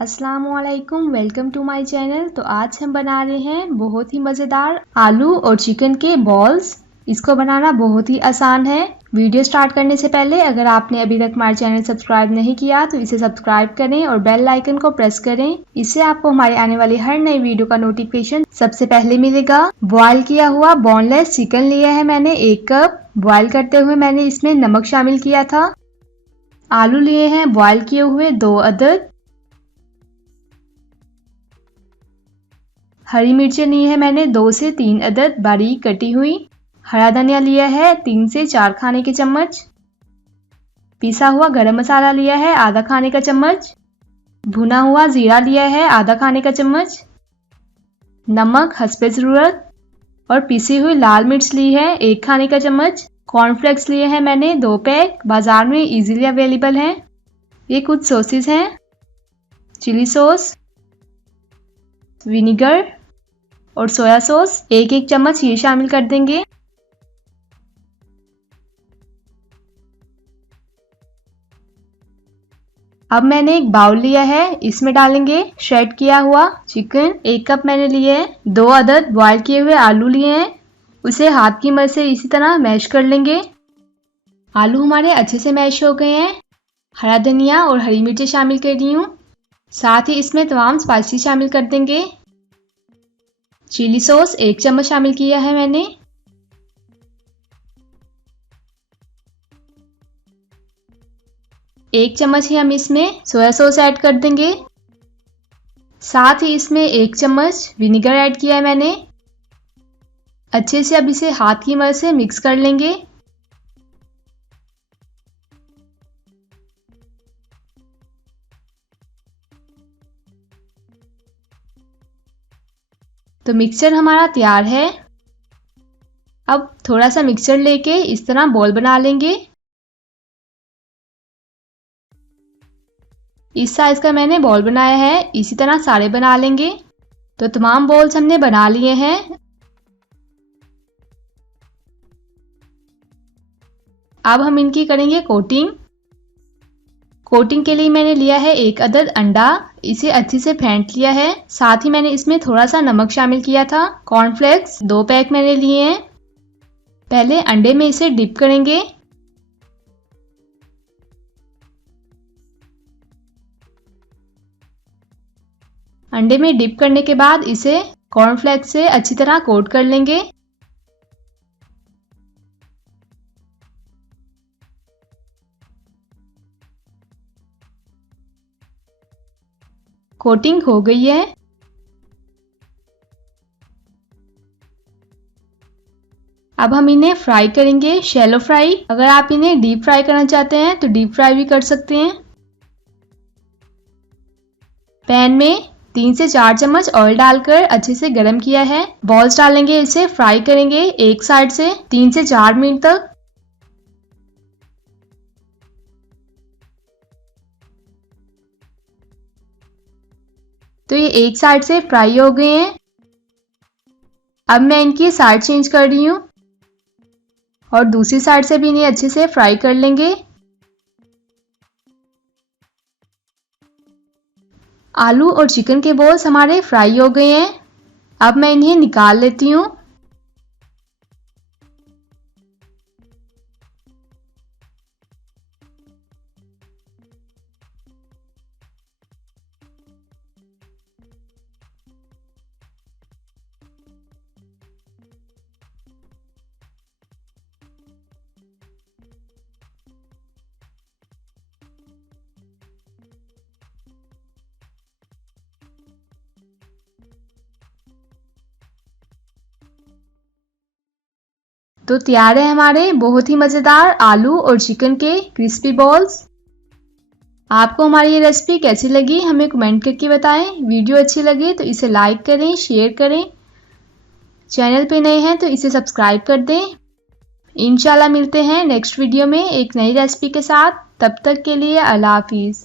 अस्सलामुअलैकुम, welcome to my channel. तो आज हम बना रहे हैं बहुत ही मज़ेदार आलू और चिकन के बॉल्स। इसको बनाना बहुत ही आसान है। वीडियो स्टार्ट करने से पहले अगर आपने अभी तक हमारे चैनल सब्सक्राइब नहीं किया तो इसे सब्सक्राइब करें और बेल आइकन को प्रेस करें। इससे आपको हमारे आने वाली हर नई वीडियो का नोटिफिकेशन सबसे पहले मिलेगा। बॉयल किया हुआ बोनलेस चिकन लिया है मैंने 1 कप। बॉयल करते हुए मैंने इसमें नमक शामिल किया था। आलू लिए हैं बॉयल किए हुए 2 अदद। हरी मिर्चें ली है मैंने 2 से 3 अदद बारीक कटी हुई। हरा धनिया लिया है 3 से 4 खाने के चम्मच। पिसा हुआ गरम मसाला लिया है आधा खाने का चम्मच। भुना हुआ जीरा लिया है आधा खाने का चम्मच। नमक हस्बे ज़रूरत और पिसी हुई लाल मिर्च ली है 1 खाने का चम्मच। कॉर्नफ्लेक्स लिए हैं मैंने 2 पैक, बाजार में इजीली अवेलेबल हैं। ये कुछ सॉसेस हैं, चिली सॉस, विनेगर और सोया सॉस 1-1 चम्मच ये शामिल कर देंगे। अब मैंने एक बाउल लिया है, इसमें डालेंगे श्रेड किया हुआ चिकन। 1 कप मैंने लिए है। 2 अदद बॉयल किए हुए आलू लिए हैं, उसे हाथ की मदद से इसी तरह मैश कर लेंगे। आलू हमारे अच्छे से मैश हो गए हैं। हरा धनिया और हरी मिर्चें शामिल कर दी हूँ। साथ ही इसमें तमाम स्पाइसी शामिल कर देंगे। चिली सॉस 1 चम्मच शामिल किया है मैंने। एक चम्मच ही हम इसमें सोया सॉस ऐड कर देंगे। साथ ही इसमें 1 चम्मच विनेगर ऐड किया है मैंने। अच्छे से अब इसे हाथ की मदद से मिक्स कर लेंगे। तो मिक्सचर हमारा तैयार है। अब थोड़ा सा मिक्सचर लेके इस तरह बॉल बना लेंगे। इस साइज का मैंने बॉल बनाया है, इसी तरह सारे बना लेंगे। तो तमाम बॉल्स हमने बना लिए हैं। अब हम इनकी करेंगे कोटिंग। कोटिंग के लिए मैंने लिया है 1 अदद अंडा, इसे अच्छे से फेंट लिया है। साथ ही मैंने इसमें थोड़ा सा नमक शामिल किया था। कॉर्नफ्लेक्स 2 पैक मैंने लिए हैं। पहले अंडे में इसे डिप करेंगे। अंडे में डिप करने के बाद इसे कॉर्नफ्लेक्स से अच्छी तरह कोट कर लेंगे। कोटिंग हो गई है। अब हम इन्हें फ्राई करेंगे, शैलो फ्राई। अगर आप इन्हें डीप फ्राई करना चाहते हैं तो डीप फ्राई भी कर सकते हैं। पैन में 3 से 4 चम्मच ऑयल डालकर अच्छे से गरम किया है। बॉल्स डालेंगे, इसे फ्राई करेंगे एक साइड से 3 से 4 मिनट तक। तो ये एक साइड से फ्राई हो गए हैं। अब मैं इनकी साइड चेंज कर रही हूँ और दूसरी साइड से भी इन्हें अच्छे से फ्राई कर लेंगे। आलू और चिकन के बॉल्स हमारे फ्राई हो गए हैं। अब मैं इन्हें निकाल लेती हूँ। तो तैयार है हमारे बहुत ही मज़ेदार आलू और चिकन के क्रिस्पी बॉल्स। आपको हमारी ये रेसिपी कैसी लगी हमें कमेंट करके बताएं। वीडियो अच्छी लगे तो इसे लाइक करें, शेयर करें। चैनल पे नए हैं तो इसे सब्सक्राइब कर दें। इंशाल्लाह मिलते हैं नेक्स्ट वीडियो में एक नई रेसिपी के साथ। तब तक के लिए अल्लाह हाफिज़।